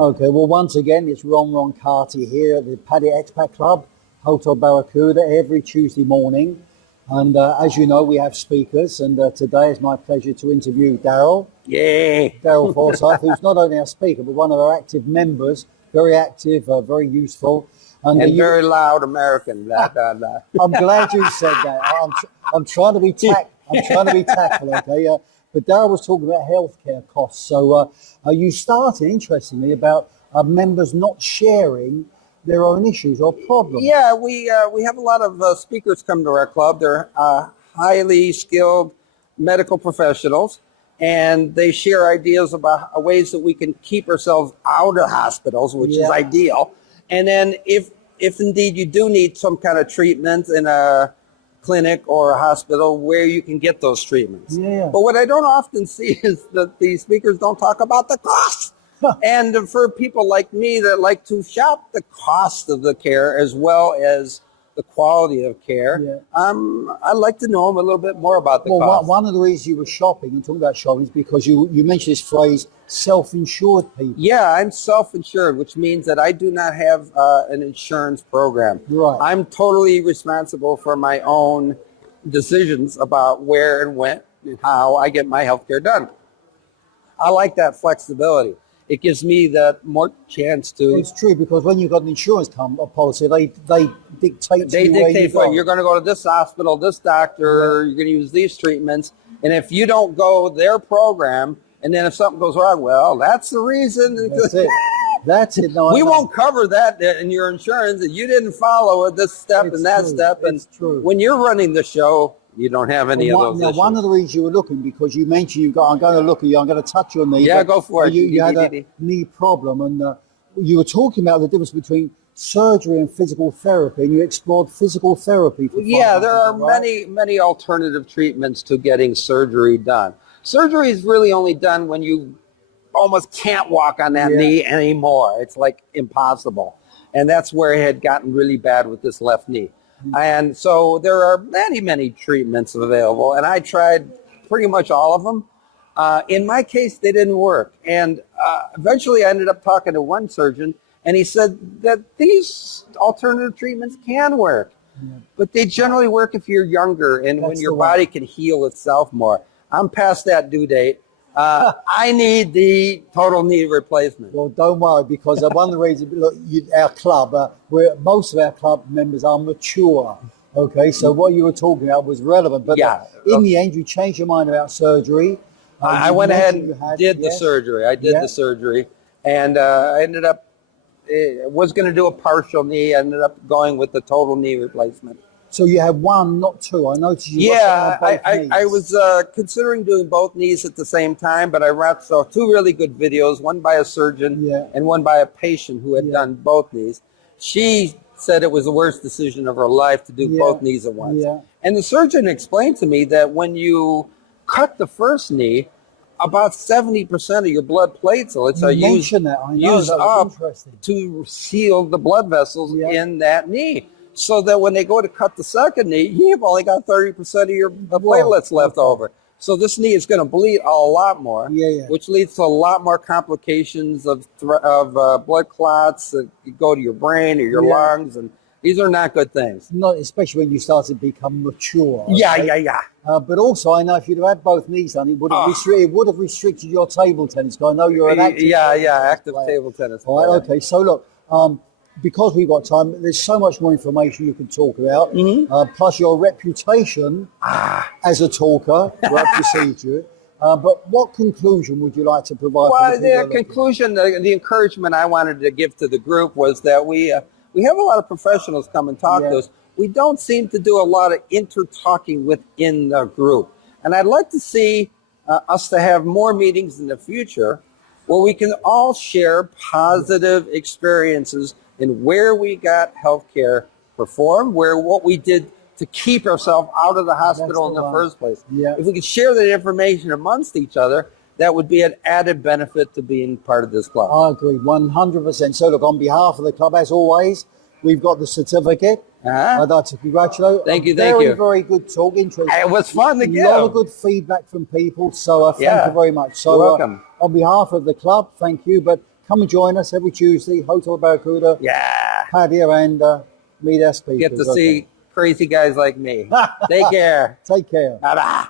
Okay, well, once again, it's Ron Carty here at the Paddy Expat Club, Hotel Barracuda, every Tuesday morning. And as you know, we have speakers, and today it's my pleasure to interview Daryl. Yay! Daryl Forsyth, who's not only our speaker, but one of our active members, very active, very useful. And very loud American. Blah, blah, blah. I'm glad you said that. I'm trying to be tactful, okay? But Daryl was talking about healthcare costs. So you started, interestingly, about members not sharing their own issues or problems. Yeah, we have a lot of speakers come to our club. They're highly skilled medical professionals, and they share ideas about ways that we can keep ourselves out of hospitals, which is ideal. And then if indeed you do need some kind of treatment in a clinic or a hospital, where you can get those treatments. Yeah. But what I don't often see is that the speakers don't talk about the cost. And for people like me that like to shop the cost of the care as well as the quality of care, I'd like to know a little bit more about the cost. Well, one of the reasons you were shopping and talking about shopping is because you mentioned this phrase, self-insured people. Yeah, I'm self-insured, which means that I do not have an insurance program. Right. I'm totally responsible for my own decisions about where and when and how I get my health care done. I like that flexibility. It gives me that more chance to... It's true, because when you've got an insurance policy, they dictate to you where you go. You're going to go to this hospital, this doctor, you're going to use these treatments. And if you don't go their program, and then if something goes wrong, well, that's the reason. That's it. That's it. No, we won't cover that in your insurance. You didn't follow this step and that step. And when you're running the show, you don't have any of those issues. One of the reasons you were looking, because you mentioned I'm going to look at you, I'm going to touch your knee. Yeah, go for it. You had a knee problem, and you were talking about the difference between surgery and physical therapy, and you explored physical therapy. Yeah, there are many alternative treatments to getting surgery done. Surgery is really only done when you almost can't walk on that knee anymore. It's like impossible. And that's where it had gotten really bad with this left knee. And so there are many treatments available, and I tried pretty much all of them. In my case, they didn't work. And eventually I ended up talking to one surgeon, and he said that these alternative treatments can work, but they generally work if you're younger and when your body can heal itself more. I'm past that due date. I need the total knee replacement. Well, don't worry, because one of the reasons, look, our club, most of our club members are mature. Okay, so what you were talking about was relevant. But in the end, you changed your mind about surgery. I went ahead and did the surgery. I did the surgery, and I ended up, was going to do a partial knee. I ended up going with the total knee replacement. So you had one, not two. I noticed you. I was considering doing both knees at the same time, but I saw two really good videos, one by a surgeon and one by a patient who had done both knees. She said it was the worst decision of her life to do both knees at once. And the surgeon explained to me that when you cut the first knee, about 70% of your blood platelets are used up to seal the blood vessels in that knee. So that when they go to cut the second knee, you've only got 30% of your platelets left over. So this knee is going to bleed a lot more, which leads to a lot more complications of blood clots that go to your brain or your lungs, and these are not good things. Not especially when you start to become mature. But also, I know if you'd have had both knees done, it would have restricted your table tennis. I know you're an active active table tennis player. All right, okay, so look. Because we've got time, there's so much more information you can talk about. Plus your reputation as a talker, right, precedes you. But what conclusion would you like to provide? Well, the conclusion, the encouragement I wanted to give to the group was that we have a lot of professionals come and talk to us. We don't seem to do a lot of inter-talking within the group. And I'd like to see us to have more meetings in the future where we can all share positive experiences in where we got healthcare performed, what we did to keep ourselves out of the hospital in the first place. If we could share that information amongst each other, that would be an added benefit to being part of this club. I agree, 100%. So look, on behalf of the club, as always, we've got the certificate. I'd like to congratulate. Thank you. Very good talk. Interesting. It was fun to give. A lot of good feedback from people. So thank you very much. So you're welcome. On behalf of the club, thank you. But come and join us every Tuesday, Hotel Barracuda, Yeah. patio, and meet our speakers. Get to see crazy guys like me. Take care. Take care. Ta-da.